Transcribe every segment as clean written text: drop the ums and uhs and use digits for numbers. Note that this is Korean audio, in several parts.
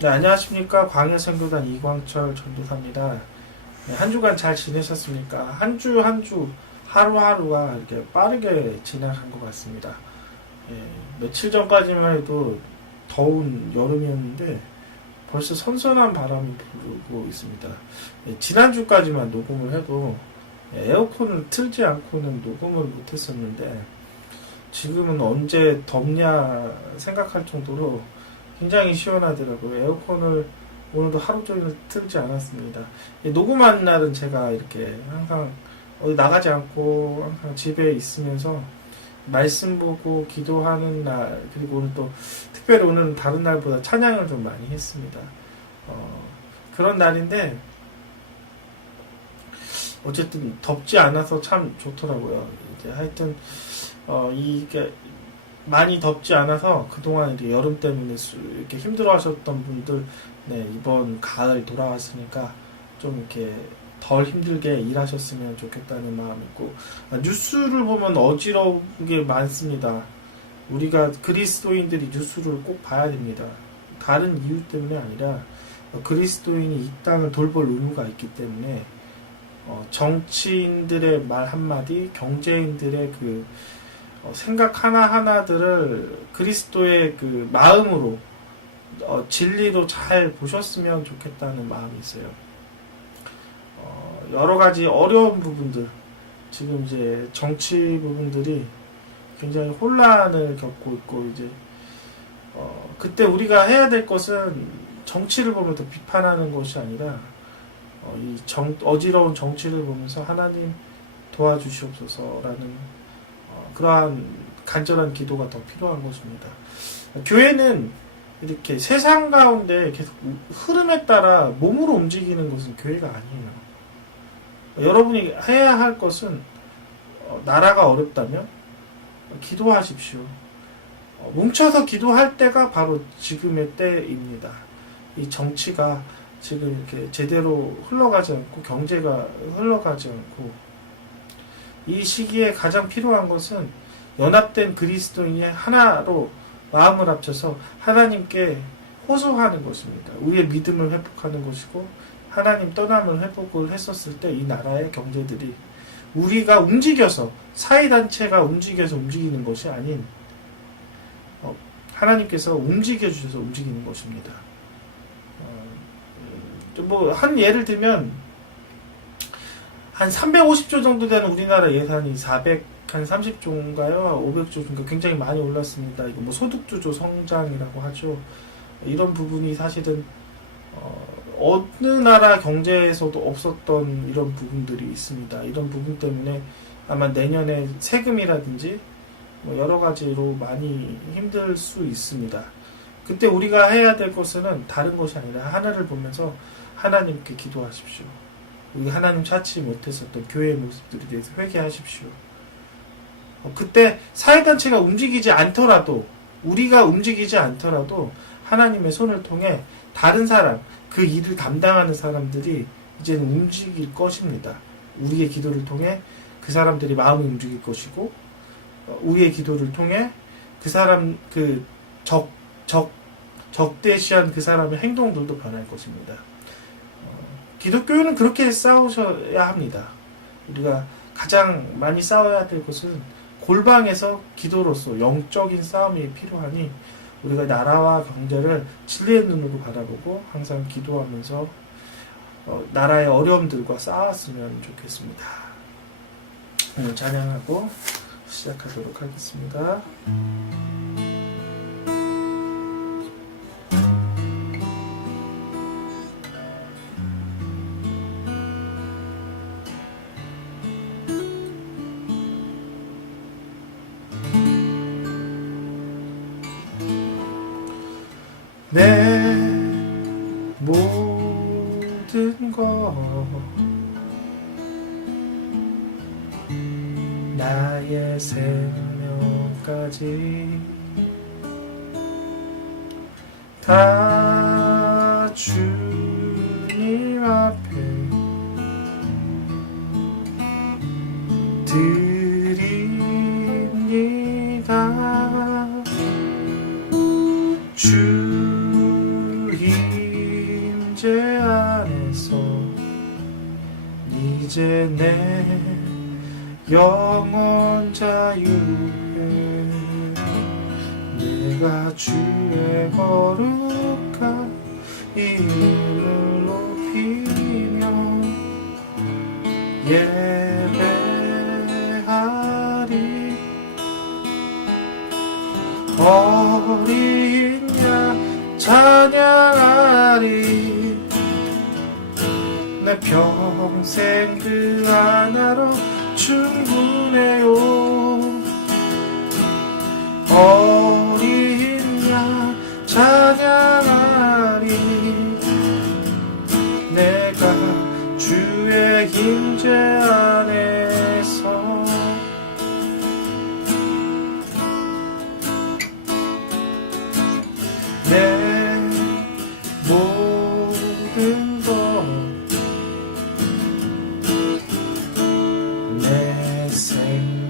네, 안녕하십니까. 광해선교단 이광철 전도사입니다. 네, 한 주간 잘 지내셨습니까? 한 주 한 주 하루하루가 이렇게 빠르게 지나간 것 같습니다. 며칠 전까지만 해도 더운 여름이었는데 벌써 선선한 바람이 불고 있습니다. 지난주까지만 녹음을 해도 에어컨을 틀지 않고는 녹음을 못했었는데 지금은 언제 덥냐 생각할 정도로 굉장히 시원하더라고요. 에어컨을 오늘도 하루 종일 틀지 않았습니다. 녹음하는 날은 제가 이렇게 항상 어디 나가지 않고 항상 집에 있으면서 말씀 보고 기도하는 날, 그리고 오늘 또 특별히 오늘은 다른 날보다 찬양을 좀 많이 했습니다. 그런 날인데 어쨌든 덥지 않아서 참 좋더라고요. 이제 하여튼 이게 많이 덥지 않아서 그동안 이제 여름 때문에 이렇게 힘들어 하셨던 분들, 네, 이번 가을 돌아왔으니까 좀 이렇게 덜 힘들게 일하셨으면 좋겠다는 마음이 있고, 뉴스를 보면 어지러운 게 많습니다. 우리가 그리스도인들이 뉴스를 꼭 봐야 됩니다. 다른 이유 때문에 아니라 그리스도인이 이 땅을 돌볼 의무가 있기 때문에 정치인들의 말 한마디, 경제인들의 그 생각 하나하나들을 그리스도의 그 마음으로 진리로 잘 보셨으면 좋겠다는 마음이 있어요. 여러 가지 어려운 부분들, 지금 이제 정치 부분들이 굉장히 혼란을 겪고 있고, 이제 그때 우리가 해야 될 것은 정치를 보면서 비판하는 것이 아니라 어지러운 정치를 보면서 하나님 도와주시옵소서라는 그러한 간절한 기도가 더 필요한 것입니다. 교회는 이렇게 세상 가운데 계속 흐름에 따라 몸으로 움직이는 것은 교회가 아니에요. 여러분이 해야 할 것은 나라가 어렵다면 기도하십시오. 뭉쳐서 기도할 때가 바로 지금의 때입니다. 이 정치가 지금 이렇게 제대로 흘러가지 않고 경제가 흘러가지 않고 이 시기에 가장 필요한 것은 연합된 그리스도인의 하나로 마음을 합쳐서 하나님께 호소하는 것입니다. 우리의 믿음을 회복하는 것이고, 하나님 떠남을 회복을 했었을 때 이 나라의 경제들이 우리가 움직여서, 사회단체가 움직여서 움직이는 것이 아닌 하나님께서 움직여 주셔서 움직이는 것입니다. 한 예를 들면 한 350조 정도 되는 우리나라 예산이 430조인가요? 500조인가 굉장히 많이 올랐습니다. 이거 뭐 소득주도 성장이라고 하죠. 이런 부분이 사실은 어느 나라 경제에서도 없었던 이런 부분들이 있습니다. 이런 부분 때문에 아마 내년에 세금이라든지 뭐 여러 가지로 많이 힘들 수 있습니다. 그때 우리가 해야 될 것은 다른 것이 아니라 하늘을 보면서 하나님께 기도하십시오. 우리 하나님 찾지 못했었던 교회의 모습들에 대해서 회개하십시오. 그때 사회단체가 움직이지 않더라도, 우리가 움직이지 않더라도 하나님의 손을 통해 다른 사람, 그 일을 담당하는 사람들이 이제는 움직일 것입니다. 우리의 기도를 통해 그 사람들이 마음이 움직일 것이고, 우리의 기도를 통해 그 사람, 적대시한 그 사람의 행동들도 변할 것입니다. 기독교는 그렇게 싸우셔야 합니다. 우리가 가장 많이 싸워야 될 것은 골방에서 기도로서 영적인 싸움이 필요하니, 우리가 나라와 경제를 진리의 눈으로 바라보고 항상 기도하면서 나라의 어려움들과 싸웠으면 좋겠습니다. 오늘 찬양하고 시작하도록 하겠습니다. 내 모든 것, 나의 생명까지 다 주님 앞에 드립니다. 주 이제 내 영혼 자유해. 내가 주의 거룩한 이름을 높이며 예배하리. 어린 양 찬양하리. 내 평생 그 하나로 충분해요. 어린 양 찬양하리. 내가 주의 임재 안에서 내 모든 것 내 생명까지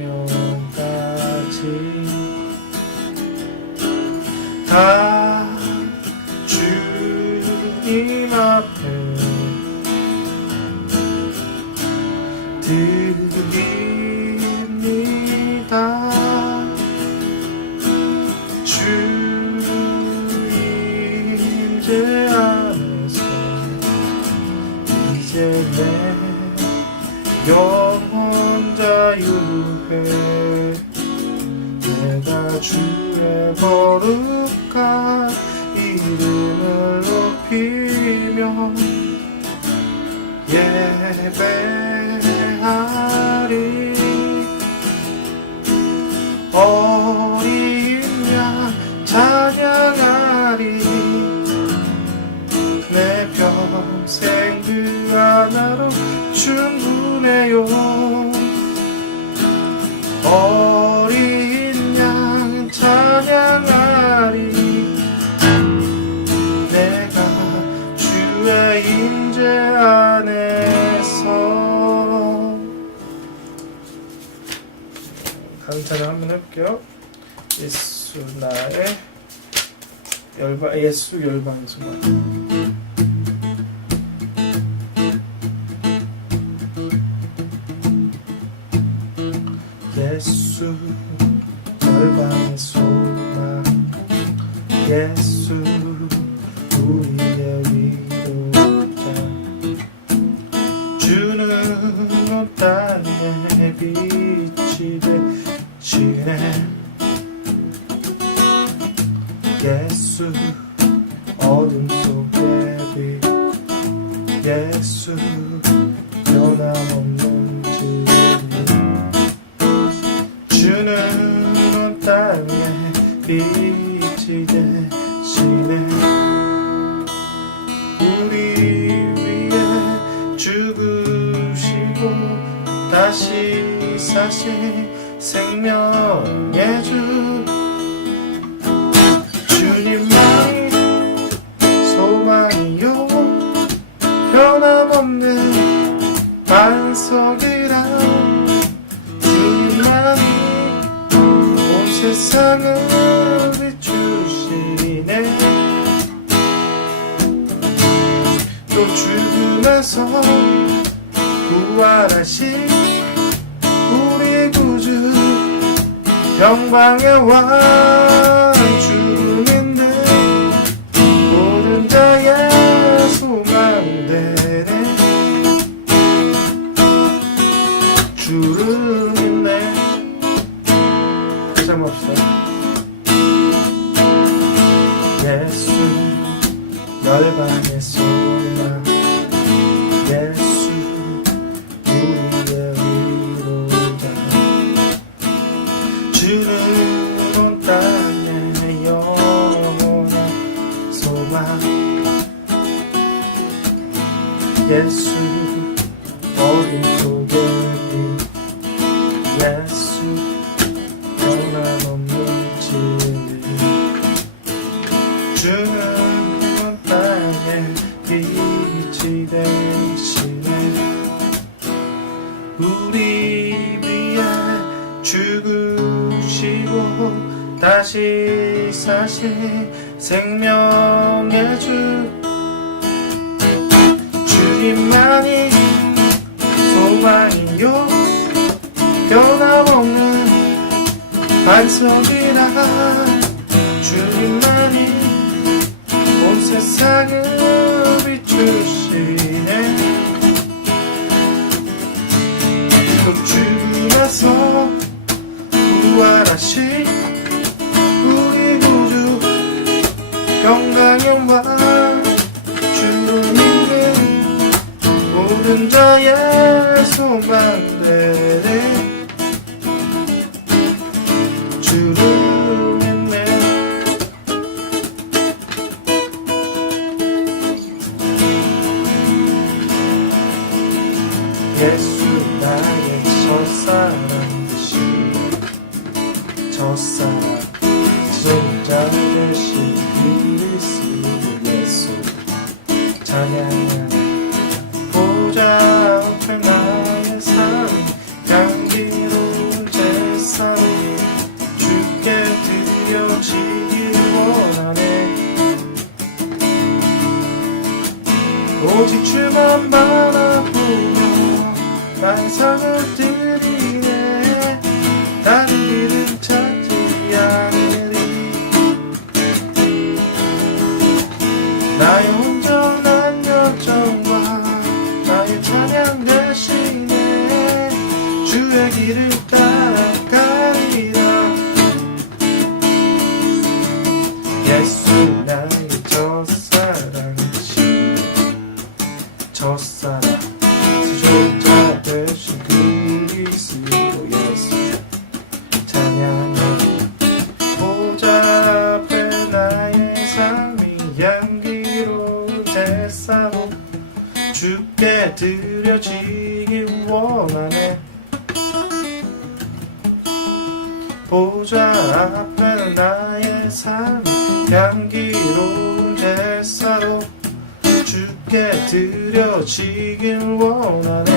다 주님 앞에 드립니다. 주 임재 안에서 이제 내 영혼 자유해. 내가 주의 거룩한 이름을 높이며 예배하리. 어린 양 찬양하리. 내 평생 그 하나로 충분해요. 어린 양 찬양하리. 내가 주의 임재 안에서. 다음 찬양 한번 해볼게요. 예수 나의 예수 열방 순간. 예수 열방의 소망. 예수 우리의 위로자. 주는 온 땅에 빛이 되시네. 예수 어둠 속의 빛. 예수 변함없는 진리. 주는 온 땅에 빛이 되시네. 우리 위해 죽으시고 다시 사신 생명의 주. 주님만이 소망이요 변함없는 반석이라. 주님만이 온 세상을 비추시네. 또 죽음에서 부활하신 우리 구주. 영광의 왕 주님인데 모든 자의 소망되네. 주를 믿네. 다시 한번 봅시다. 예수 열방의 소망. 예수 우리의 위로자. 주는 온 땅의 영원한 소망. 예수 어린 속의 빛. 예수 변함없는 진리. 주는 온 땅에 빛이 되시네. 우리 위해 죽으시고 다시 사신 생명의 주. 주님만이 소망 주시오. 변함없는 반석이라 주님만이 온 세상을 비추시네. 또 주나서 부활하신 우리 구주 평강의 왕 주님은 모든 자의 소망되네. 주를 믿네. 예수 나의 첫사랑 되신 첫사랑 지존자 되신 그리스도 예수 찬양하네. 보좌 앞에 나의 삶 향기로운 제사로 주께 드려지길 원하네. 오직 주만 바라보며 나의 삶을 드리네. 다른 길은 찾지 않으리. 나의 온전한 열정과 나의 찬양 대신에 주의 길을 따라가리라. 예수 나의 첫사랑 되신 첫사랑 지존자 되신 그리스도 예수 찬양하리. 보좌 앞에 나의 삶이 향기로운 제사로 주께 드려지길 원하네. 보좌 앞에 나의 삶이 향기로운 제사로 주께 드려지길 원하네.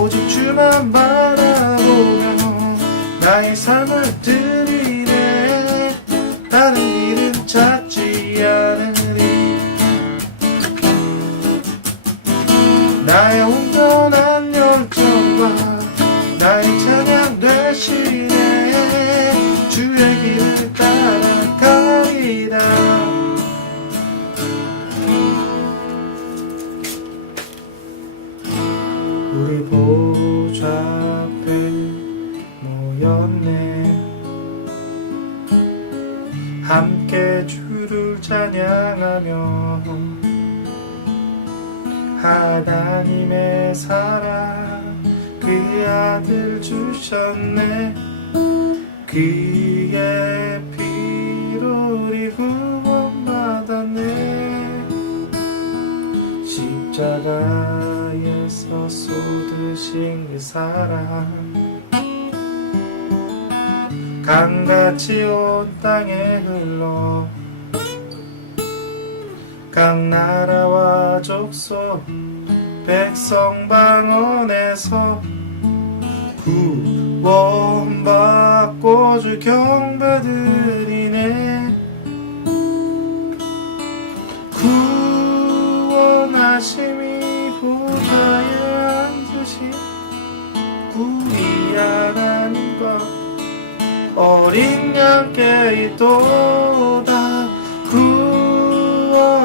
오직 주만 바라보며 나의 삶을 드리네. 다른 길은 찾지 않으리. 나의 온전한 열정과 나의 찬양 대신에 주의 길을 따라가리라. 우리 보좌 앞에 모였네. 함께 주를 찬양하며 하나님의 사랑 그 아들 주셨네. 그의 피로 우리 구원받았네. 십자가에서 쏟으신 그 사랑 강같이 온 땅에 흘러 각 나라와 족속 백성 방언에서 구원받고 주 경배드리네. 구원하심이 보좌에 앉으신 우리 하나님과 어린 양께 있도다. 구원하심이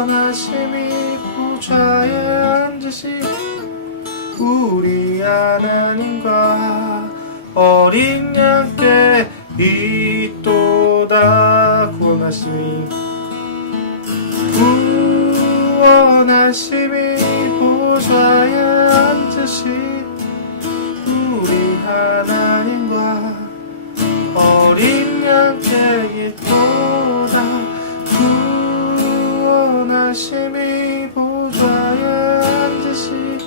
보좌에 앉으신 우리 하나님과 어린 양께 있도다. 구원하심이 보좌에 앉으신 우리 하나님과 어린 양께 있도다. 구원하심이 보좌에 앉으신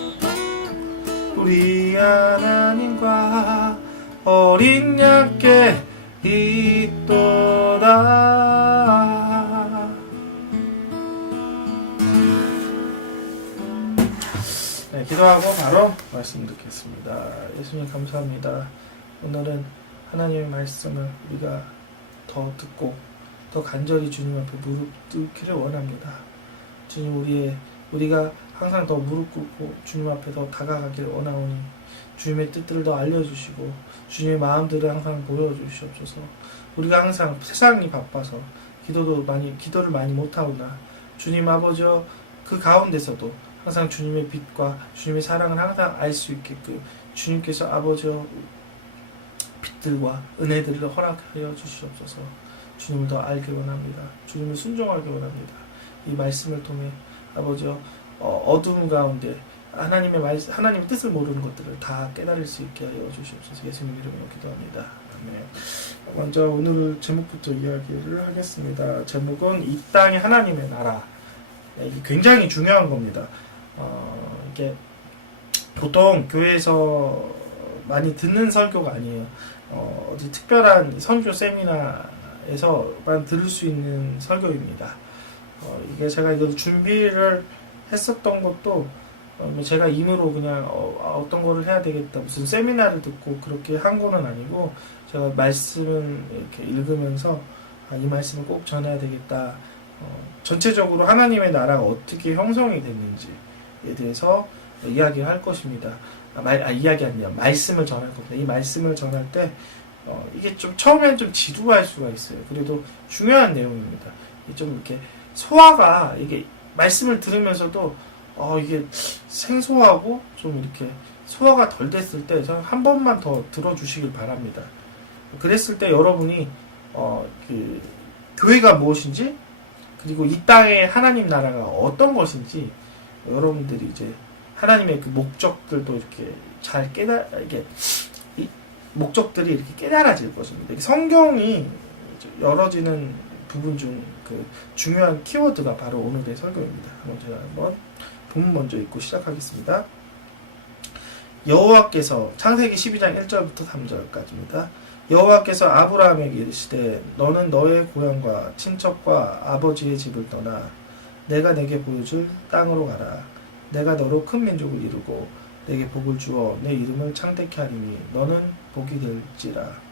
우리 하나님과 어린 양께 있도다. 네, 기도하고 바로 말씀 듣겠습니다. 예수님 감사합니다. 오늘은 하나님의 말씀을 우리가 더 듣고 더 간절히 주님 앞에 무릎 꿇기를 원합니다. 주님, 우리가 항상 더 무릎 꿇고 주님 앞에 더 다가가길 원하오니 주님의 뜻들을 더 알려주시고 주님의 마음들을 항상 보여주시옵소서. 우리가 항상 세상이 바빠서 기도를 많이 못하오나 주님 아버지여 그 가운데서도 항상 주님의 빛과 주님의 사랑을 항상 알 수 있게끔 주님께서 아버지여 빛들과 은혜들을 허락하여 주시옵소서. 주님을 더 알기 원합니다. 주님을 순종하기 원합니다. 이 말씀을 통해 아버지여 어두움 가운데 하나님의 뜻을 모르는 것들을 다 깨달을 수 있게 하여 주시옵소서. 예수님 이름으로 기도합니다. 아멘. 먼저 오늘 제목부터 이야기를 하겠습니다. 제목은 이 땅이 하나님의 나라. 이게 굉장히 중요한 겁니다. 이게 보통 교회에서 많이 듣는 설교가 아니에요. 어디 특별한 선교 세미나에서만 들을 수 있는 설교입니다. 이게 제가 이걸 준비를 했었던 것도 제가 임으로 그냥 어떤 거를 해야 되겠다 무슨 세미나를 듣고 그렇게 한 거는 아니고 제가 말씀을 이렇게 읽으면서 이 말씀을 꼭 전해야 되겠다. 전체적으로 하나님의 나라가 어떻게 형성이 됐는지에 대해서 이야기를 할 것입니다. 이야기 아니라 말씀을 전할 겁니다. 이 말씀을 전할 때 이게 좀 처음에는 좀 지루할 수가 있어요. 그래도 중요한 내용입니다. 좀 이렇게 소화가 이게 말씀을 들으면서도 이게 생소하고 좀 이렇게 소화가 덜 됐을 때 한 번만 더 들어주시길 바랍니다. 그랬을 때 여러분이 그 교회가 무엇인지 그리고 이 땅의 하나님 나라가 어떤 것인지 여러분들이 이제 하나님의 그 목적들도 이렇게 잘 이게 이 목적들이 이렇게 깨달아질 것입니다. 성경이 열어지는 부분 중 그 중요한 키워드가 바로 오늘의 설교입니다. 제가 한번 본문 먼저 읽고 시작하겠습니다. 여호와께서 창세기 12장 1절부터 3절까지입니다. 여호와께서 아브라함에게 이르시되 너는 너의 고향과 친척과 아버지의 집을 떠나 내가 내게 보여줄 땅으로 가라. 내가 너로 큰 민족을 이루고 내게 복을 주어 내 이름을 창대케 하리니 너는 복이 될지라.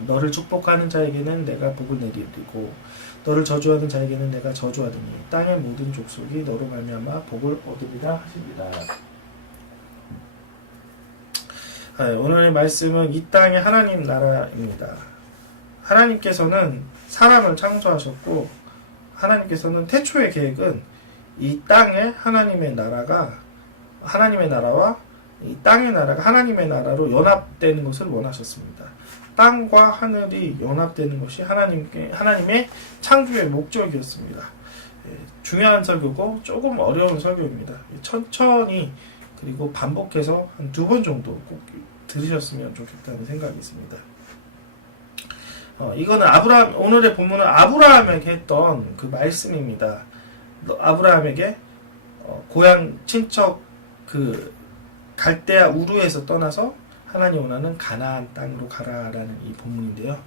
너를 축복하는 자에게는 내가 복을 내리고 너를 저주하는 자에게는 내가 저주하리니 땅의 모든 족속이 너로 말미암아 복을 얻으리라 하시니라. 오늘의 말씀은 이 땅의 하나님 나라입니다. 하나님께서는 사람을 창조하셨고 하나님께서는 태초의 계획은 이 땅에 하나님의 나라와 이 땅의 나라가 하나님의 나라로 연합되는 것을 원하셨습니다. 땅과 하늘이 연합되는 것이 하나님의 창조의 목적이었습니다. 중요한 설교고 조금 어려운 설교입니다. 천천히 그리고 반복해서 한 2번 정도 꼭 들으셨으면 좋겠다는 생각이 있습니다. 이거는 오늘의 본문은 아브라함에게 했던 그 말씀입니다. 아브라함에게 고향 친척 그 갈대아 우르에서 떠나서 하나님 원하는 가나안 땅으로 가라라는 이 본문인데요.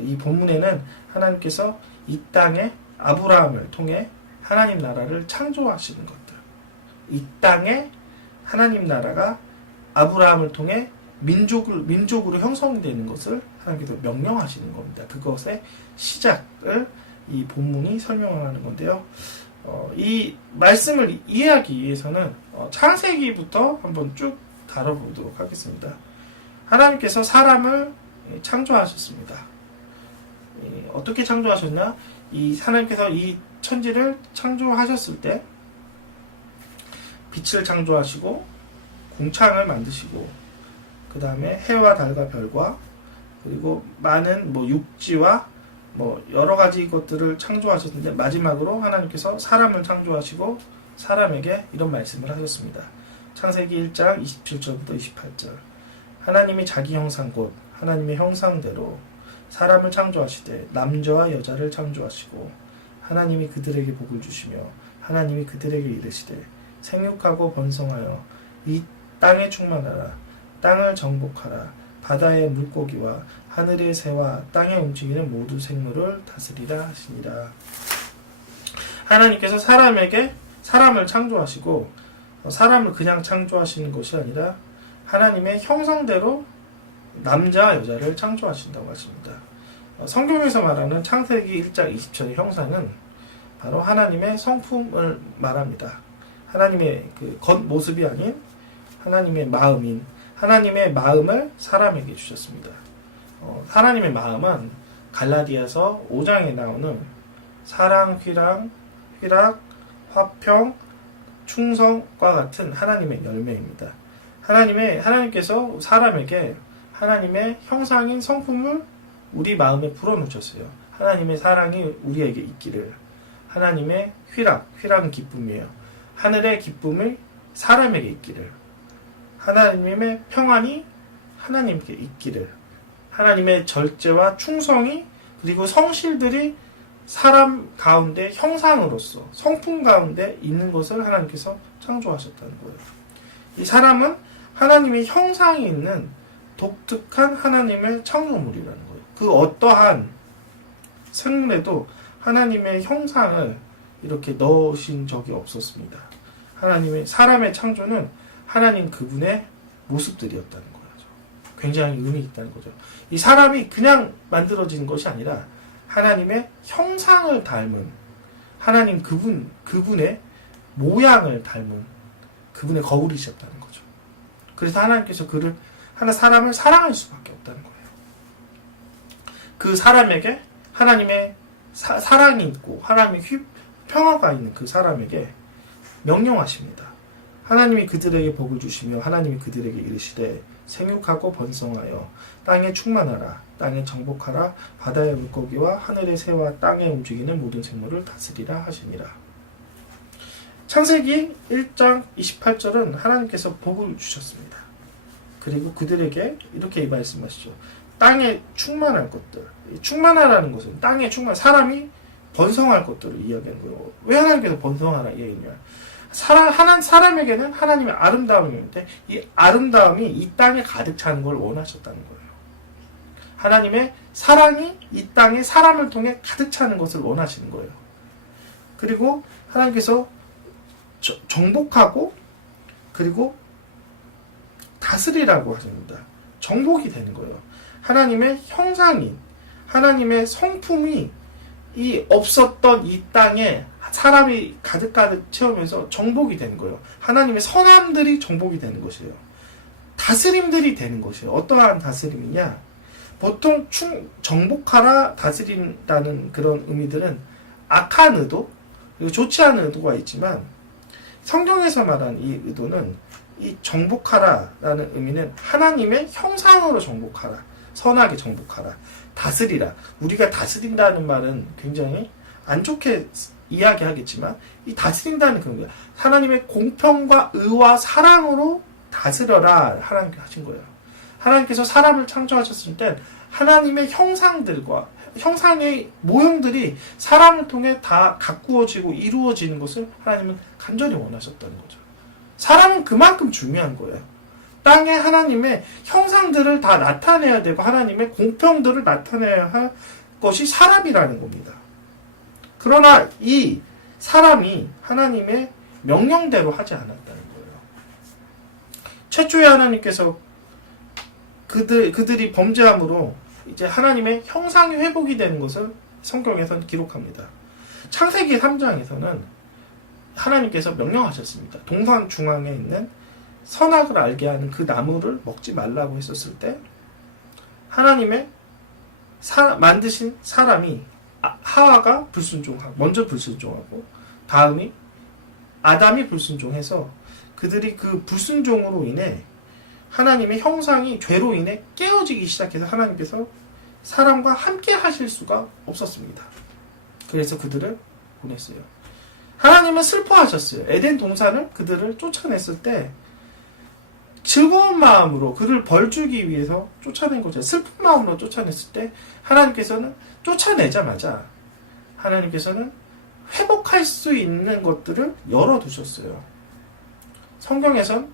이 본문에는 하나님께서 이 땅에 아브라함을 통해 하나님 나라를 창조하시는 것들, 이 땅에 하나님 나라가 아브라함을 통해 민족으로 형성되는 것을 하나님께서 명령하시는 겁니다. 그것의 시작을 이 본문이 설명하는 건데요. 이 말씀을 이해하기 위해서는 창세기부터 한번 쭉 다뤄보도록 하겠습니다. 하나님께서 사람을 창조하셨습니다. 어떻게 창조하셨나? 하나님께서 이 천지를 창조하셨을 때 빛을 창조하시고 공창을 만드시고 그 다음에 해와 달과 별과 그리고 많은 육지와 여러 가지 것들을 창조하셨는데 마지막으로 하나님께서 사람을 창조하시고 사람에게 이런 말씀을 하셨습니다. 창세기 1장 27절부터 28절. 하나님이 자기 형상 곧 하나님의 형상대로 사람을 창조하시되 남자와 여자를 창조하시고 하나님이 그들에게 복을 주시며 하나님이 그들에게 이르시되 생육하고 번성하여 이 땅에 충만하라. 땅을 정복하라. 바다의 물고기와 하늘의 새와 땅에 움직이는 모든 생물을 다스리라 하시니라. 하나님께서 사람을 창조하시고 사람을 그냥 창조하시는 것이 아니라 하나님의 형상대로 남자와 여자를 창조하신다고 하십니다. 성경에서 말하는 창세기 1장 20절의 형상은 바로 하나님의 성품을 말합니다. 하나님의 그 겉모습이 아닌 하나님의 마음인 하나님의 마음을 사람에게 주셨습니다. 하나님의 마음은 갈라디아서 5장에 나오는 사랑, 희락, 화평, 충성과 같은 하나님의 열매입니다. 하나님께서 사람에게 하나님의 형상인 성품을 우리 마음에 불어넣으셨어요. 하나님의 사랑이 우리에게 있기를, 하나님의 희락은 기쁨이에요. 하늘의 기쁨을 사람에게 있기를, 하나님의 평안이 하나님께 있기를, 하나님의 절제와 충성이 그리고 성실들이 사람 가운데 형상으로서 성품 가운데 있는 것을 하나님께서 창조하셨다는 거예요. 이 사람은 하나님의 형상이 있는 독특한 하나님의 창조물이라는 거예요. 그 어떠한 생물에도 하나님의 형상을 이렇게 넣으신 적이 없었습니다. 사람의 창조는 하나님 그분의 모습들이었다는 거죠. 굉장히 의미 있다는 거죠. 이 사람이 그냥 만들어지는 것이 아니라 하나님의 형상을 닮은 하나님 그분의 모양을 닮은 그분의 거울이셨다는 거죠. 그래서 하나님께서 사람을 사랑할 수밖에 없다는 거예요. 그 사람에게 하나님의 사랑이 있고 하나님의 평화가 있는 그 사람에게 명령하십니다. 하나님이 그들에게 복을 주시며 하나님이 그들에게 이르시되 생육하고 번성하여 땅에 충만하라, 땅에 정복하라, 바다의 물고기와 하늘의 새와 땅에 움직이는 모든 생물을 다스리라 하시니라. 창세기 1장 28절은 하나님께서 복을 주셨습니다. 그리고 그들에게 이렇게 말씀하시죠. 땅에 충만할 것들. 충만하라는 것은 땅에 사람이 번성할 것들을 이야기하는 거예요. 왜 하나님께서 번성하라 이야기냐? 사람에게는 하나님의 아름다움이 있는데 이 아름다움이 이 땅에 가득 차는 걸 원하셨다는 거예요. 하나님의 사랑이 이 땅에 사람을 통해 가득 차는 것을 원하시는 거예요. 그리고 하나님께서 정복하고 그리고 다스리라고 하십니다. 정복이 되는 거예요. 하나님의 형상인 하나님의 성품이 없었던 이 땅에 사람이 가득 채우면서 정복이 되는 거예요. 하나님의 선함들이 정복이 되는 것이에요. 다스림들이 되는 것이에요. 어떠한 다스림이냐? 보통 정복하라, 다스린다는 그런 의미들은 악한 의도, 그리고 좋지 않은 의도가 있지만 성경에서 말한 이 의도는 이 정복하라라는 의미는 하나님의 형상으로 정복하라, 선하게 정복하라, 다스리라. 우리가 다스린다는 말은 굉장히 안 좋게 이야기하겠지만 이 다스린다는 그런 거예요. 하나님의 공평과 의와 사랑으로 다스려라 하나님께 하신 거예요. 하나님께서 사람을 창조하셨을 때 하나님의 형상들과 형상의 모형들이 사람을 통해 다 가꾸어지고 이루어지는 것을 하나님은 간절히 원하셨다는 거죠. 사람은 그만큼 중요한 거예요. 땅에 하나님의 형상들을 다 나타내야 되고 하나님의 공평들을 나타내야 할 것이 사람이라는 겁니다. 그러나 이 사람이 하나님의 명령대로 하지 않았다는 거예요. 최초에 하나님께서 그들이 범죄함으로 이제 하나님의 형상이 회복이 되는 것을 성경에서는 기록합니다. 창세기 3장에서는 하나님께서 명령하셨습니다. 동산 중앙에 있는 선악을 알게 하는 그 나무를 먹지 말라고 했었을 때 하나님의 만드신 사람이 하와가 먼저 불순종하고 다음이 아담이 불순종해서 그들이 그 불순종으로 인해 하나님의 형상이 죄로 인해 깨어지기 시작해서 하나님께서 사람과 함께 하실 수가 없었습니다. 그래서 그들을 보냈어요. 하나님은 슬퍼하셨어요. 에덴 동산을 그들을 쫓아냈을 때 즐거운 마음으로 그를 벌주기 위해서 쫓아낸 거죠. 슬픈 마음으로 쫓아냈을 때 하나님께서는 쫓아내자마자 하나님께서는 회복할 수 있는 것들을 열어두셨어요. 성경에선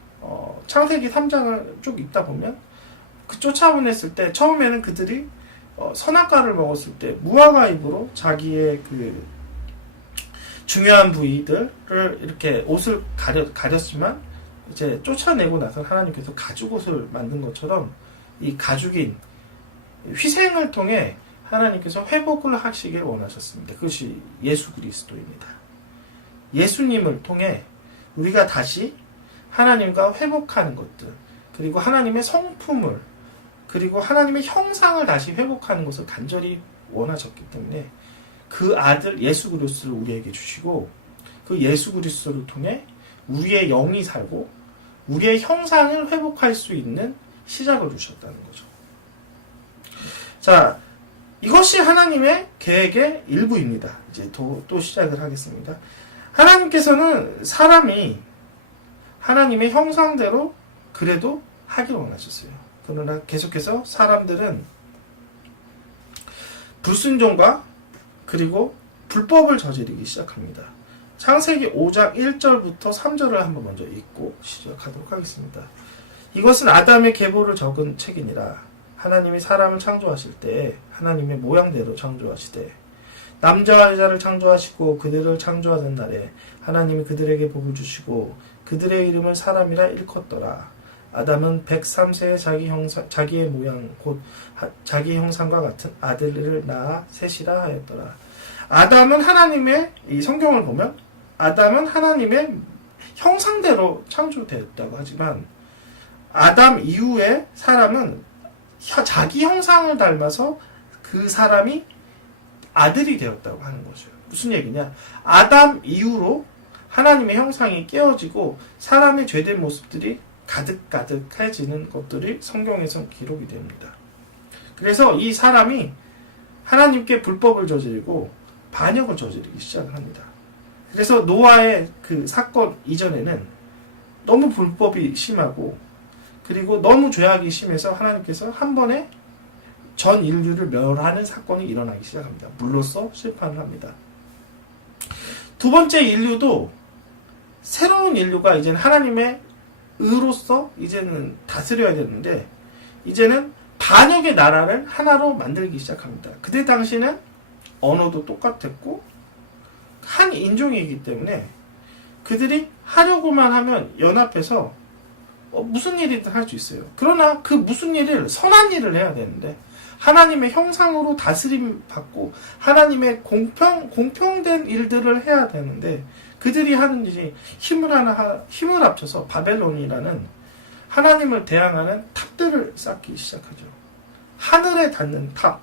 창세기 3장을 쭉 읽다 보면 그 쫓아보냈을 때 처음에는 그들이 선악과를 먹었을 때 무화과 잎으로 자기의 그 중요한 부위들을 이렇게 옷을 가렸지만 이제 쫓아내고 나서 하나님께서 가죽옷을 만든 것처럼 이 가죽인 희생을 통해 하나님께서 회복을 하시길 원하셨습니다. 그것이 예수 그리스도입니다. 예수님을 통해 우리가 다시 하나님과 회복하는 것들, 그리고 하나님의 성품을, 그리고 하나님의 형상을 다시 회복하는 것을 간절히 원하셨기 때문에 그 아들 예수 그리스도를 우리에게 주시고, 그 예수 그리스도를 통해 우리의 영이 살고 우리의 형상을 회복할 수 있는 시작을 주셨다는 거죠. 자, 이것이 하나님의 계획의 일부입니다. 이제 또 시작을 하겠습니다. 하나님께서는 사람이 하나님의 형상대로 그래도 하기를 원하셨어요. 그러나 계속해서 사람들은 불순종과 그리고 불법을 저지르기 시작합니다. 창세기 5장 1절부터 3절을 한번 먼저 읽고 시작하도록 하겠습니다. 이것은 아담의 계보를 적은 책이니라. 하나님이 사람을 창조하실 때 하나님의 모양대로 창조하시되 남자와 여자를 창조하시고 그들을 창조하던 날에 하나님이 그들에게 복을 주시고 그들의 이름을 사람이라 일컫더라. 아담은 103세에 자기의 모양 곧 자기 형상과 같은 아들을 낳아 셋이라 하였더라. 아담은 하나님의, 이 성경을 보면 아담은 하나님의 형상대로 창조되었다고 하지만 아담 이후에 사람은 자기 형상을 닮아서 그 사람이 아들이 되었다고 하는 거죠. 무슨 얘기냐? 아담 이후로 하나님의 형상이 깨어지고 사람의 죄된 모습들이 가득가득해지는 것들이 성경에서 기록이 됩니다. 그래서 이 사람이 하나님께 불법을 저지르고 반역을 저지르기 시작을 합니다. 그래서 노아의 그 사건 이전에는 너무 불법이 심하고 그리고 너무 죄악이 심해서 하나님께서 한 번에 전 인류를 멸하는 사건이 일어나기 시작합니다. 물로써 심판을 합니다. 두 번째 인류도 새로운 인류가 이제는 하나님의 의로서 이제는 다스려야 되는데 이제는 반역의 나라를 하나로 만들기 시작합니다. 그때 당시는 언어도 똑같았고 한 인종이기 때문에 그들이 하려고만 하면 연합해서 무슨 일이든 할 수 있어요. 그러나 그 무슨 일을 선한 일을 해야 되는데 하나님의 형상으로 다스림 받고 하나님의 공평된 일들을 해야 되는데 그들이 하는 일이 힘을 합쳐서 바벨론이라는 하나님을 대항하는 탑들을 쌓기 시작하죠. 하늘에 닿는 탑.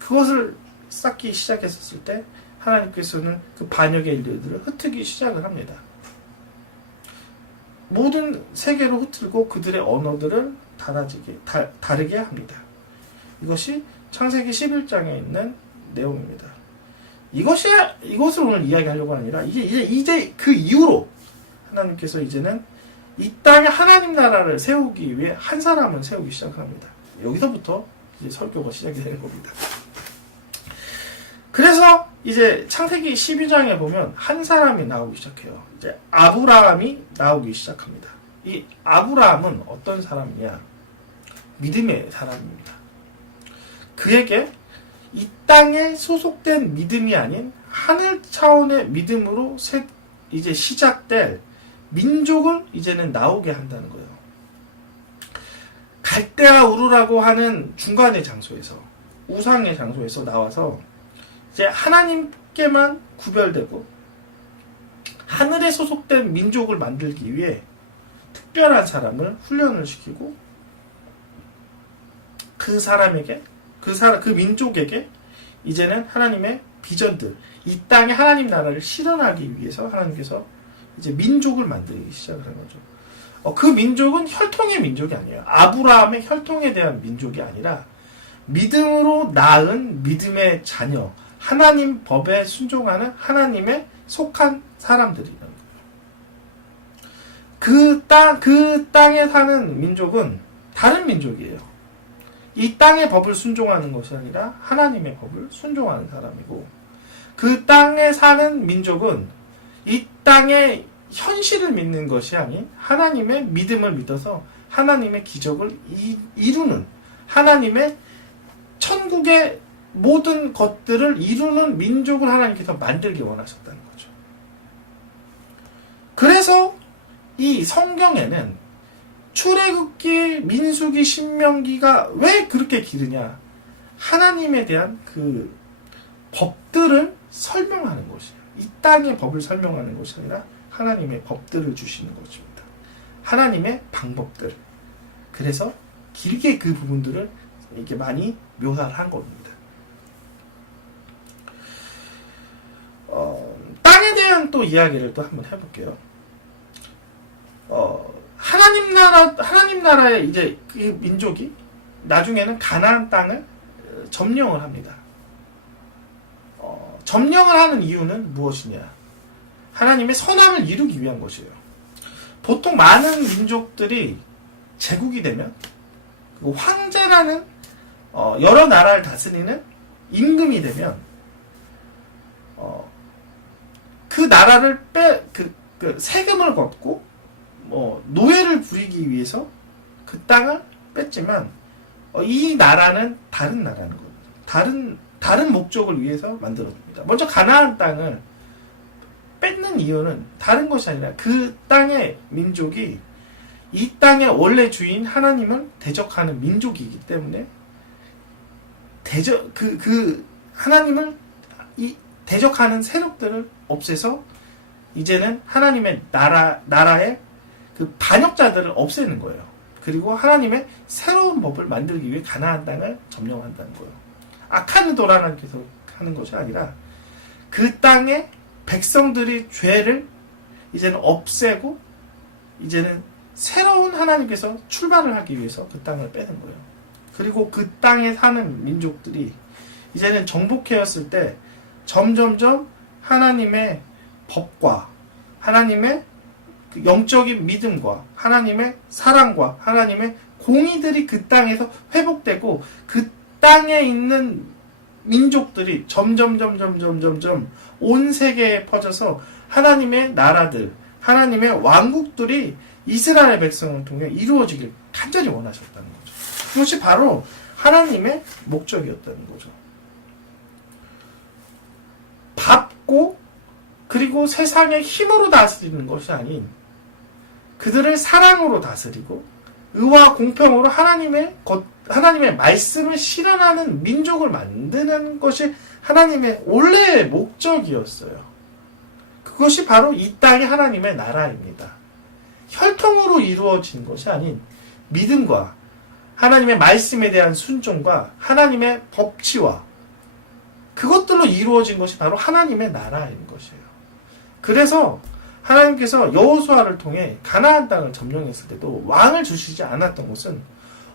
그것을 쌓기 시작했었을 때 하나님께서는 그 반역의 일들을 흩트기 시작을 합니다. 모든 세계로 흩틀고 그들의 언어들을 다르게 합니다. 이것이 창세기 11장에 있는 내용입니다. 이것을 오늘 이야기하려고 아니라 이제 그 이후로 하나님께서 이제는 이 땅에 하나님 나라를 세우기 위해 한 사람을 세우기 시작합니다. 여기서부터 이제 설교가 시작이 되는 겁니다. 그래서 이제 창세기 12장에 보면 한 사람이 나오기 시작해요. 이제 아브라함이 나오기 시작합니다. 이 아브라함은 어떤 사람이냐? 믿음의 사람입니다. 그에게 이 땅에 소속된 믿음이 아닌 하늘 차원의 믿음으로 이제 시작될 민족을 이제는 나오게 한다는 거예요. 갈대아 우르라고 하는 중간의 장소에서, 우상의 장소에서 나와서 이제 하나님께만 구별되고 하늘에 소속된 민족을 만들기 위해 특별한 사람을 훈련을 시키고 그 사람에게 그 민족에게 이제는 하나님의 비전들, 이 땅에 하나님 나라를 실현하기 위해서 하나님께서 이제 민족을 만들기 시작을 한 거죠. 그 민족은 혈통의 민족이 아니에요. 아브라함의 혈통에 대한 민족이 아니라 믿음으로 낳은 믿음의 자녀, 하나님 법에 순종하는 하나님에 속한 사람들이라는 거예요. 그 땅에 사는 민족은 다른 민족이에요. 이 땅의 법을 순종하는 것이 아니라 하나님의 법을 순종하는 사람이고, 그 땅에 사는 민족은 이 땅의 현실을 믿는 것이 아닌 하나님의 믿음을 믿어서 하나님의 기적을 이루는, 하나님의 천국의 모든 것들을 이루는 민족을 하나님께서 만들기 원하셨다는 거죠. 그래서 이 성경에는 출애굽기, 민수기, 신명기가 왜 그렇게 기르냐? 하나님에 대한 그 법들을 설명하는 것이에요. 이 땅의 법을 설명하는 것이 아니라 하나님의 법들을 주시는 것입니다. 하나님의 방법들. 그래서 길게 그 부분들을 이렇게 많이 묘사를 한 겁니다. 땅에 대한 또 이야기를 또 한번 해볼게요. 하나님 나라의 이제 그 민족이 나중에는 가나안 땅을 점령을 합니다. 점령을 하는 이유는 무엇이냐? 하나님의 선함을 이루기 위한 것이에요. 보통 많은 민족들이 제국이 되면 황제라는 여러 나라를 다스리는 임금이 되면 그 나라를 세금을 걷고 노예를 부리기 위해서 그 땅을 뺐지만 이 나라는 다른 나라는 겁니다. 다른 목적을 위해서 만들어집니다. 먼저 가나안 땅을 뺏는 이유는 다른 것이 아니라 그 땅의 민족이 이 땅의 원래 주인 하나님을 대적하는 민족이기 때문에 하나님을 대적하는 세력들을 없애서 이제는 하나님의 나라의 그 반역자들을 없애는 거예요. 그리고 하나님의 새로운 법을 만들기 위해 가나안 땅을 점령한다는 거예요. 악한 의도로 하나님께서 하는 것이 아니라 그 땅의 백성들이 죄를 이제는 없애고 이제는 새로운 하나님께서 출발을 하기 위해서 그 땅을 빼는 거예요. 그리고 그 땅에 사는 민족들이 이제는 정복해왔을 때 점점점 하나님의 법과 하나님의 영적인 믿음과 하나님의 사랑과 하나님의 공의들이 그 땅에서 회복되고 그 땅에 있는 민족들이 점점 온 세계에 퍼져서 하나님의 나라들, 하나님의 왕국들이 이스라엘 백성을 통해 이루어지길 간절히 원하셨다는 거죠. 그것이 바로 하나님의 목적이었다는 거죠. 밟고 그리고 세상의 힘으로 다스리는 것이 아닌 그들을 사랑으로 다스리고 의와 공평으로 하나님의 말씀을 실현하는 민족을 만드는 것이 하나님의 원래의 목적이었어요. 그것이 바로 이 땅의 하나님의 나라입니다. 혈통으로 이루어진 것이 아닌 믿음과 하나님의 말씀에 대한 순종과 하나님의 법치와 그것들로 이루어진 것이 바로 하나님의 나라인 것이에요. 그래서 하나님께서 여호수아를 통해 가나안 땅을 점령했을 때도 왕을 주시지 않았던 것은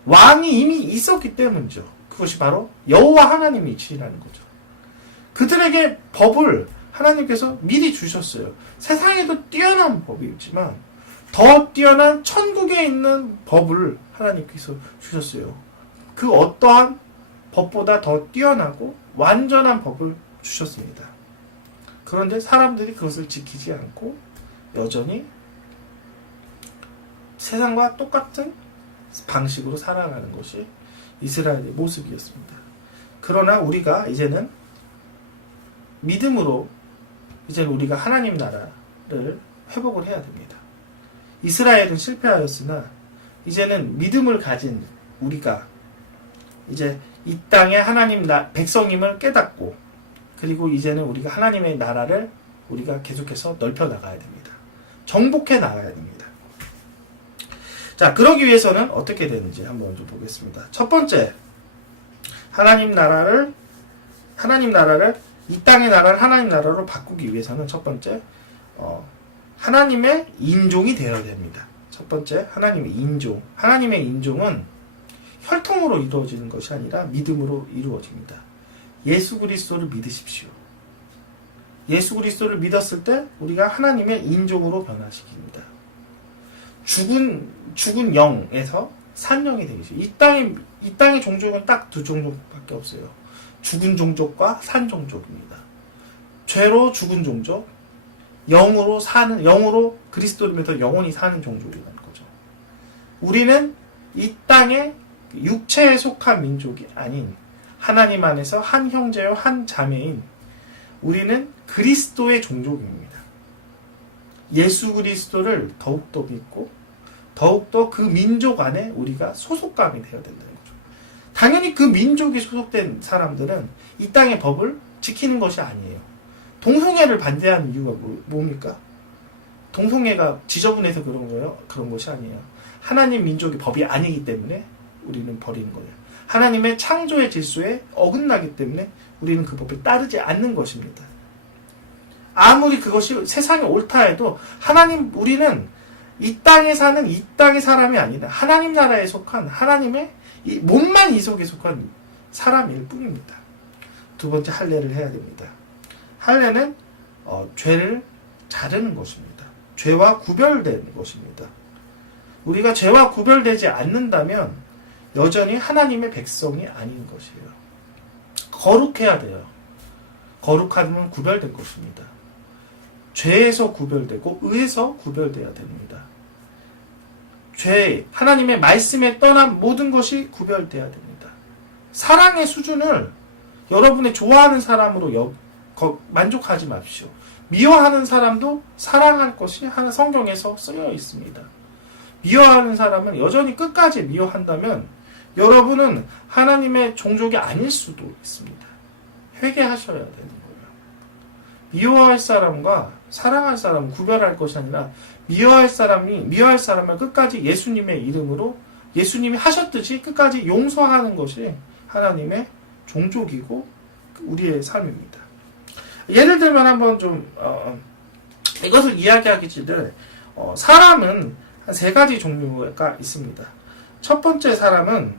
왕이 이미 있었기 때문이죠. 그것이 바로 여호와 하나님이 주시라는 거죠. 그들에게 법을 하나님께서 미리 주셨어요. 세상에도 뛰어난 법이 있지만 더 뛰어난 천국에 있는 법을 하나님께서 주셨어요. 그 어떠한 법보다 더 뛰어나고 완전한 법을 주셨습니다. 그런데 사람들이 그것을 지키지 않고 여전히 세상과 똑같은 방식으로 살아가는 것이 이스라엘의 모습이었습니다. 그러나 우리가 이제는 믿음으로 이제는 우리가 하나님 나라를 회복을 해야 됩니다. 이스라엘은 실패하였으나 이제는 믿음을 가진 우리가 이제 이 땅에 하나님 백성임을 깨닫고 그리고 이제는 우리가 하나님의 나라를 우리가 계속해서 넓혀 나가야 됩니다. 정복해 나가야 됩니다. 자, 그러기 위해서는 어떻게 되는지 한번 좀 보겠습니다. 첫 번째, 하나님 나라를 이 땅의 나라를 하나님 나라로 바꾸기 위해서는 첫 번째, 하나님의 인종이 되어야 됩니다. 첫 번째, 하나님의 인종. 하나님의 인종은 혈통으로 이루어지는 것이 아니라 믿음으로 이루어집니다. 예수 그리스도를 믿으십시오. 예수 그리스도를 믿었을 때 우리가 하나님의 인종으로 변화시킵니다. 죽은 영에서 산 영이 되겠죠. 이 땅의 종족은 딱 두 종족밖에 없어요. 죽은 종족과 산 종족입니다. 죄로 죽은 종족, 영으로 그리스도를 믿어 영원히 사는 종족이라는 거죠. 우리는 이 땅의 육체에 속한 민족이 아닌 하나님 안에서 한 형제요 한 자매인 우리는 그리스도의 종족입니다. 예수 그리스도를 더욱더 믿고 더욱더 그 민족 안에 우리가 소속감이 되어야 된다는 거죠. 당연히 그 민족이 소속된 사람들은 이 땅의 법을 지키는 것이 아니에요. 동성애를 반대하는 이유가 뭡니까? 동성애가 지저분해서 그런 거예요? 그런 것이 아니에요. 하나님 민족의 법이 아니기 때문에 우리는 버리는 거예요. 하나님의 창조의 질서에 어긋나기 때문에 우리는 그 법을 따르지 않는 것입니다. 아무리 그것이 세상에 옳다 해도 하나님, 우리는 이 땅에 사는 이 땅의 사람이 아니다. 하나님 나라에 속한 하나님의 이 몸만 이 속에 속한 사람일 뿐입니다. 두 번째, 할례를 해야 됩니다. 할례는 죄를 자르는 것입니다. 죄와 구별되는 것입니다. 우리가 죄와 구별되지 않는다면 여전히 하나님의 백성이 아닌 것이에요. 거룩해야 돼요. 거룩하면 구별된 것입니다. 죄에서 구별되고 의에서 구별되어야 됩니다. 죄, 하나님의 말씀에 떠난 모든 것이 구별되어야 됩니다. 사랑의 수준을 여러분의 좋아하는 사람으로 만족하지 마십시오. 미워하는 사람도 사랑할 것이 성경에서 쓰여 있습니다. 미워하는 사람은 여전히 끝까지 미워한다면 여러분은 하나님의 종족이 아닐 수도 있습니다. 회개하셔야 되는 거예요. 미워할 사람과 사랑할 사람은 구별할 것이 아니라 미워할 사람을 끝까지 예수님의 이름으로 예수님이 하셨듯이 끝까지 용서하는 것이 하나님의 종족이고 우리의 삶입니다. 예를 들면 한번 좀 이것을 이야기하기 전에 사람은 한 세 가지 종류가 있습니다. 첫 번째 사람은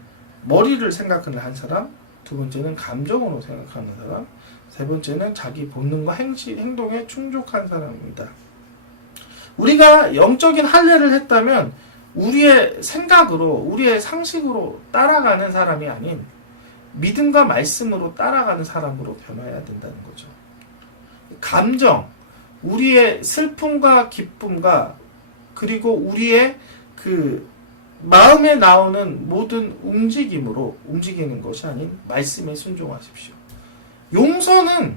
머리를 생각하는 한 사람, 두 번째는 감정으로 생각하는 사람, 세 번째는 자기 본능과 행동에 충족한 사람입니다. 우리가 영적인 할례를 했다면 우리의 생각으로, 우리의 상식으로 따라가는 사람이 아닌 믿음과 말씀으로 따라가는 사람으로 변화해야 된다는 거죠. 감정, 우리의 슬픔과 기쁨과 그리고 우리의 그 마음에 나오는 모든 움직임으로 움직이는 것이 아닌 말씀에 순종하십시오. 용서는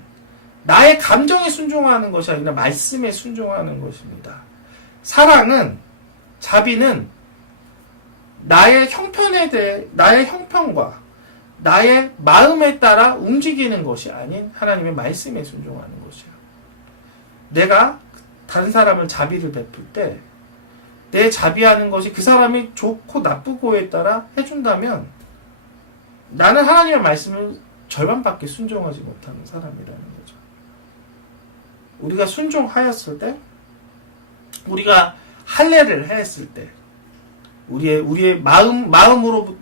나의 감정에 순종하는 것이 아니라 말씀에 순종하는 것입니다. 사랑은, 자비는 나의 형편에 대해, 나의 형편과 나의 마음에 따라 움직이는 것이 아닌 하나님의 말씀에 순종하는 것이에요. 내가 다른 사람을 자비를 베풀 때 내 자비하는 것이 그 사람이 좋고 나쁘고에 따라 해준다면 나는 하나님의 말씀을 절반밖에 순종하지 못하는 사람이라는 거죠. 우리가 순종하였을 때, 우리가 할례를 했을 때, 우리의 마음으로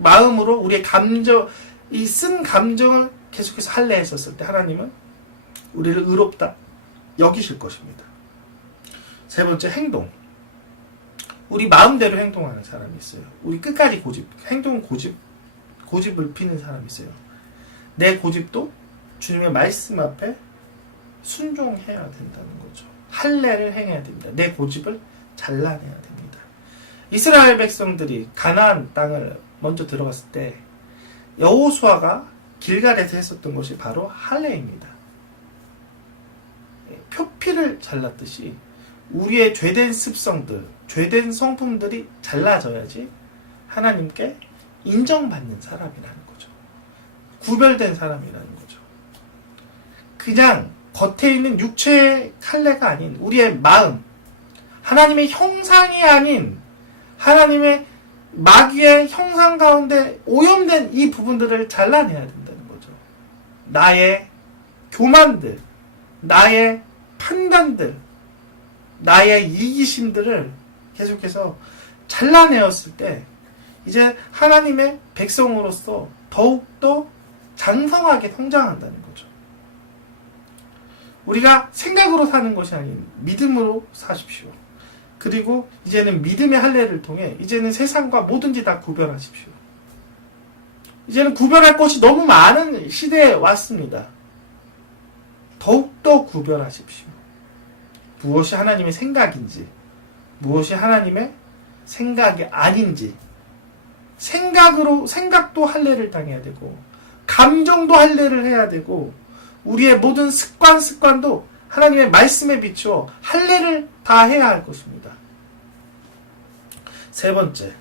우리의 감정, 이 쓴 감정을 계속해서 할례했었을 때 하나님은 우리를 의롭다 여기실 것입니다. 세 번째, 행동. 우리 마음대로 행동하는 사람이 있어요. 우리 끝까지 고집을 피는 사람이 있어요. 내 고집도 주님의 말씀 앞에 순종해야 된다는 거죠. 할례를 행해야 됩니다. 내 고집을 잘라내야 됩니다. 이스라엘 백성들이 가나안 땅을 먼저 들어갔을 때 여호수아가 길갈에서 했었던 것이 바로 할례입니다. 표피를 잘랐듯이 우리의 죄된 습성들, 죄된 성품들이 잘라져야지 하나님께 인정받는 사람이라는 거죠. 구별된 사람이라는 거죠. 그냥 겉에 있는 육체의 할례가 아닌 우리의 마음, 하나님의 형상이 아닌 하나님의 마귀의 형상 가운데 오염된 이 부분들을 잘라내야 된다는 거죠. 나의 교만들, 나의 판단들, 나의 이기심들을 계속해서 잘라내었을 때 이제 하나님의 백성으로서 더욱더 장성하게 성장한다는 거죠. 우리가 생각으로 사는 것이 아닌 믿음으로 사십시오. 그리고 이제는 믿음의 할례를 통해 이제는 세상과 뭐든지 다 구별하십시오. 이제는 구별할 것이 너무 많은 시대에 왔습니다. 더욱더 구별하십시오. 무엇이 하나님의 생각인지, 무엇이 하나님의 생각이 아닌지, 생각도 할례를 당해야 되고, 감정도 할례를 해야 되고, 우리의 모든 습관도 하나님의 말씀에 비추어 할례를 다 해야 할 것입니다. 세 번째,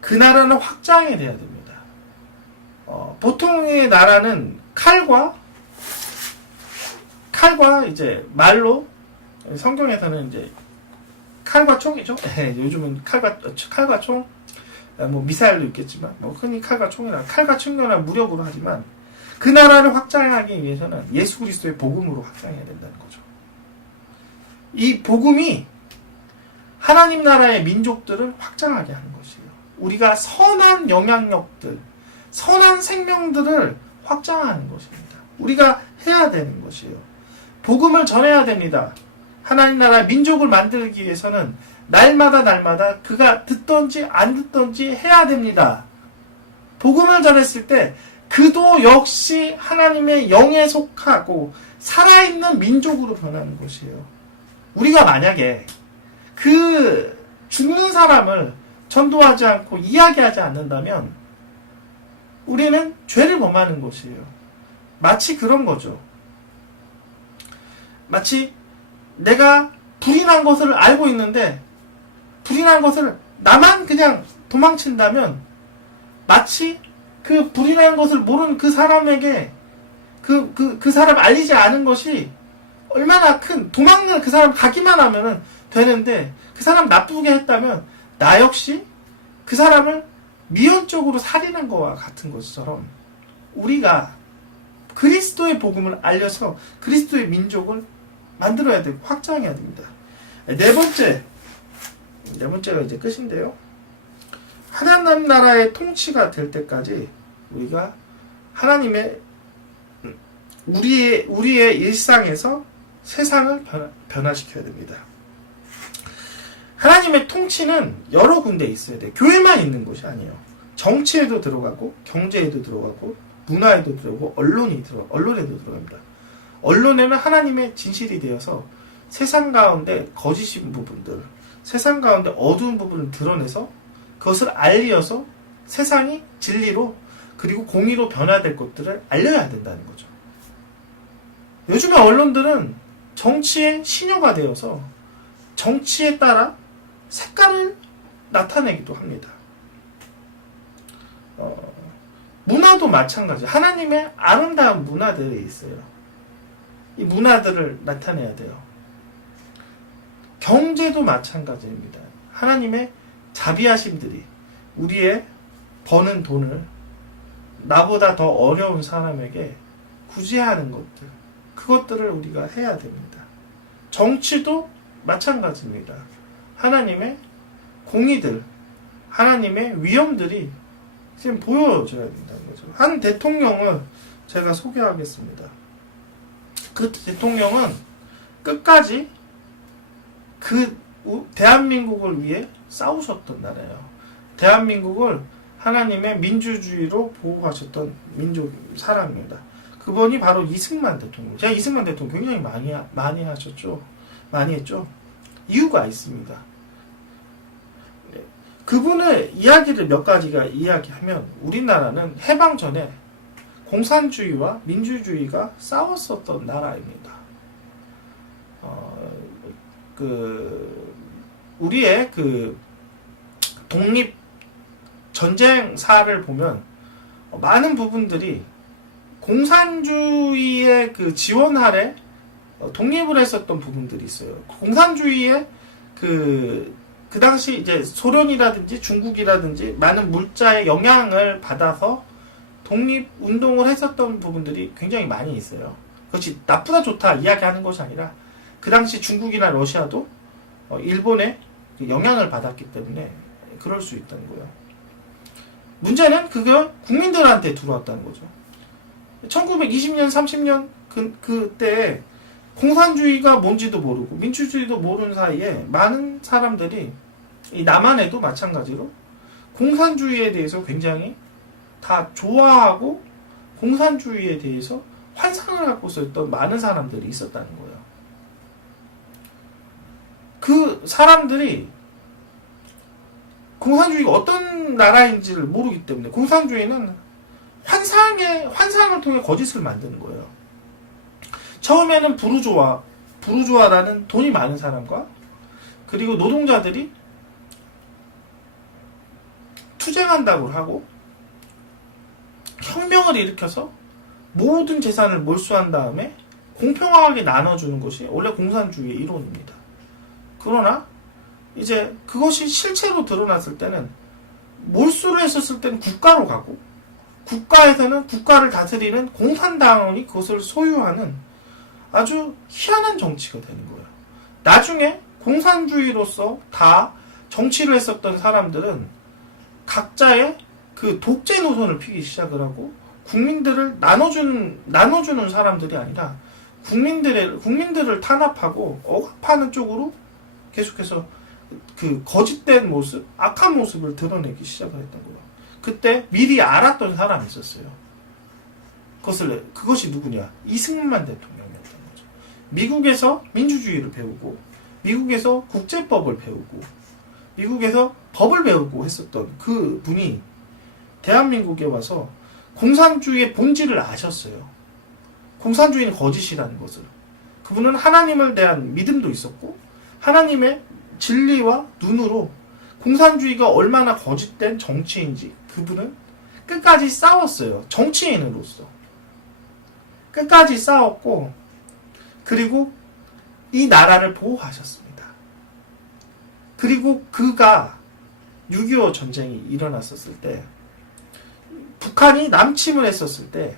그 나라는 확장이 돼야 됩니다. 보통의 나라는 칼과 이제 말로, 성경에서는 이제 칼과 총이죠. 요즘은 칼과 총, 뭐 미사일도 있겠지만 뭐 흔히 칼과 총이나 칼과 총이나 무력으로 하지만 그 나라를 확장하기 위해서는 예수 그리스도의 복음으로 확장해야 된다는 거죠. 이 복음이 하나님 나라의 민족들을 확장하게 하는 것이에요. 우리가 선한 영향력들, 선한 생명들을 확장하는 것입니다. 우리가 해야 되는 것이에요. 복음을 전해야 됩니다. 하나님 나라 민족을 만들기 위해서는 날마다 그가 듣던지 안 듣던지 해야 됩니다. 복음을 전했을 때 그도 역시 하나님의 영에 속하고 살아있는 민족으로 변하는 것이에요. 우리가 만약에 그 죽는 사람을 전도하지 않고 이야기하지 않는다면 우리는 죄를 범하는 것이에요. 마치 그런 거죠. 마치 내가 불이 난 것을 알고 있는데 불이 난 것을 나만 그냥 도망친다면 마치 그 불이 난 것을 모르는 그 사람에게 그 사람 알리지 않은 것이 얼마나 큰 도망을 그 사람 가기만 하면은 되는데 그 사람 나쁘게 했다면 나 역시 그 사람을 미연적으로 살인한 것과 같은 것처럼 우리가 그리스도의 복음을 알려서 그리스도의 민족을 만들어야 되고 확장해야 됩니다. 네 번째가 이제 끝인데요. 하나님 나라의 통치가 될 때까지 우리가 하나님의 우리의 일상에서 세상을 변화시켜야 됩니다. 하나님의 통치는 여러 군데 있어야 돼요. 교회만 있는 것이 아니에요. 정치에도 들어가고 경제에도 들어가고 문화에도 들어가고 언론에도 들어갑니다. 언론에는 하나님의 진실이 되어서 세상 가운데 거짓인 부분들, 세상 가운데 어두운 부분을 드러내서 그것을 알리어서 세상이 진리로 그리고 공의로 변화될 것들을 알려야 된다는 거죠. 요즘에 언론들은 정치의 신여가 되어서 정치에 따라 색깔을 나타내기도 합니다. 문화도 마찬가지. 하나님의 아름다운 문화들이 있어요. 이 문화들을 나타내야 돼요. 경제도 마찬가지입니다. 하나님의 자비하심들이 우리의 버는 돈을 나보다 더 어려운 사람에게 구제하는 것들, 그것들을 우리가 해야 됩니다. 정치도 마찬가지입니다. 하나님의 공의들, 하나님의 위엄들이 지금 보여줘야 된다는 거죠. 한 대통령을 제가 소개하겠습니다. 그 대통령은 끝까지 그 대한민국을 위해 싸우셨던 나라예요. 대한민국을 하나님의 민주주의로 보호하셨던 사람입니다. 그분이 바로 이승만 대통령. 제가 이승만 대통령 굉장히 많이 하셨죠. 많이 했죠. 이유가 있습니다. 네. 그분의 이야기를 몇 가지가 이야기하면 우리나라는 해방 전에 공산주의와 민주주의가 싸웠었던 나라입니다. 우리의 독립 전쟁사를 보면 많은 부분들이 공산주의의 지원 아래 독립을 했었던 부분들이 있어요. 공산주의의 그 당시 이제 소련이라든지 중국이라든지 많은 물자의 영향을 받아서 독립운동을 했었던 부분들이 굉장히 많이 있어요. 그것이 나쁘다 좋다 이야기하는 것이 아니라 그 당시 중국이나 러시아도 일본의 영향을 받았기 때문에 그럴 수 있다는 거예요. 문제는 그게 국민들한테 들어왔다는 거죠. 1920년, 30년 그때 공산주의가 뭔지도 모르고 민주주의도 모르는 사이에 많은 사람들이 이 남한에도 마찬가지로 공산주의에 대해서 굉장히 다 좋아하고 공산주의에 대해서 환상을 갖고 있었던 많은 사람들이 있었다는 거예요. 그 사람들이 공산주의가 어떤 나라인지를 모르기 때문에 공산주의는 환상을 통해 거짓을 만드는 거예요. 처음에는 부르주아라는 돈이 많은 사람과 그리고 노동자들이 투쟁한다고 하고 혁명을 일으켜서 모든 재산을 몰수한 다음에 공평하게 나눠주는 것이 원래 공산주의의 이론입니다. 그러나 이제 그것이 실체로 드러났을 때는 몰수를 했었을 때는 국가로 가고 국가에서는 국가를 다스리는 공산당원이 그것을 소유하는 아주 희한한 정치가 되는 거예요. 나중에 공산주의로서 다 정치를 했었던 사람들은 각자의 그 독재 노선을 피기 시작을 하고 국민들을 나눠주는 사람들이 아니라 국민들을 탄압하고 억압하는 쪽으로 계속해서 그 거짓된 모습, 악한 모습을 드러내기 시작을 했던 거예요. 그때 미리 알았던 사람이 있었어요. 그것이 누구냐? 이승만 대통령이었던 거죠. 미국에서 민주주의를 배우고, 미국에서 국제법을 배우고, 미국에서 법을 배우고 했었던 그 분이 대한민국에 와서 공산주의의 본질을 아셨어요. 공산주의는 거짓이라는 것을. 그분은 하나님을 대한 믿음도 있었고, 하나님의 진리와 눈으로 공산주의가 얼마나 거짓된 정치인지 그분은 끝까지 싸웠어요. 정치인으로서. 끝까지 싸웠고, 그리고 이 나라를 보호하셨습니다. 그리고 그가 6.25 전쟁이 일어났었을 때, 북한이 남침을 했었을 때,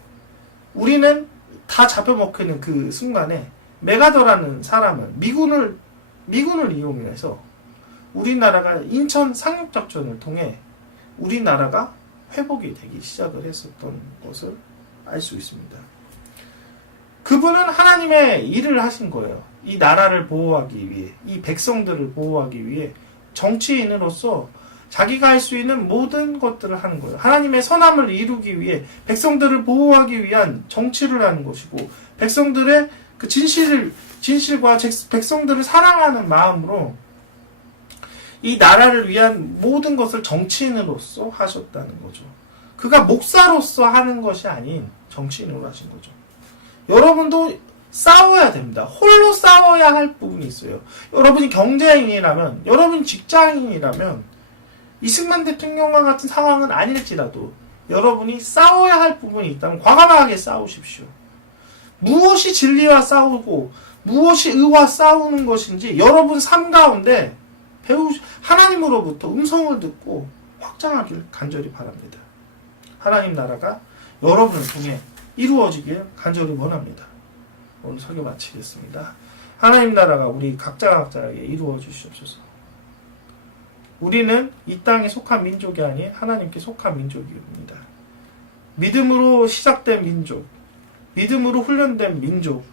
우리는 다 잡혀먹히는 그 순간에 메가더라는 사람은 미군을 이용해서 우리나라가 인천 상륙작전을 통해 우리나라가 회복이 되기 시작을 했었던 것을 알 수 있습니다. 그분은 하나님의 일을 하신 거예요. 이 나라를 보호하기 위해, 이 백성들을 보호하기 위해 정치인으로서 자기가 할 수 있는 모든 것들을 하는 거예요. 하나님의 선함을 이루기 위해 백성들을 보호하기 위한 정치를 하는 것이고, 백성들의 그 진실과 백성들을 사랑하는 마음으로 이 나라를 위한 모든 것을 정치인으로서 하셨다는 거죠. 그가 목사로서 하는 것이 아닌 정치인으로 하신 거죠. 여러분도 싸워야 됩니다. 홀로 싸워야 할 부분이 있어요. 여러분이 경제인이라면, 여러분이 직장인이라면 이승만 대통령과 같은 상황은 아닐지라도 여러분이 싸워야 할 부분이 있다면 과감하게 싸우십시오. 무엇이 진리와 싸우고 무엇이 의와 싸우는 것인지 여러분 삶 가운데 하나님으로부터 음성을 듣고 확장하길 간절히 바랍니다. 하나님 나라가 여러분을 통해 이루어지길 간절히 원합니다. 오늘 설교 마치겠습니다. 하나님 나라가 우리 각자에게 이루어 주시옵소서. 우리는 이 땅에 속한 민족이 아닌 하나님께 속한 민족입니다. 믿음으로 시작된 민족, 믿음으로 훈련된 민족,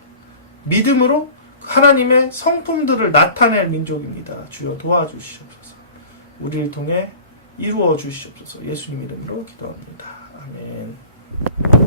믿음으로 하나님의 성품들을 나타낼 민족입니다. 주여 도와주시옵소서. 우리를 통해 이루어 주시옵소서. 예수님 이름으로 기도합니다. 아멘.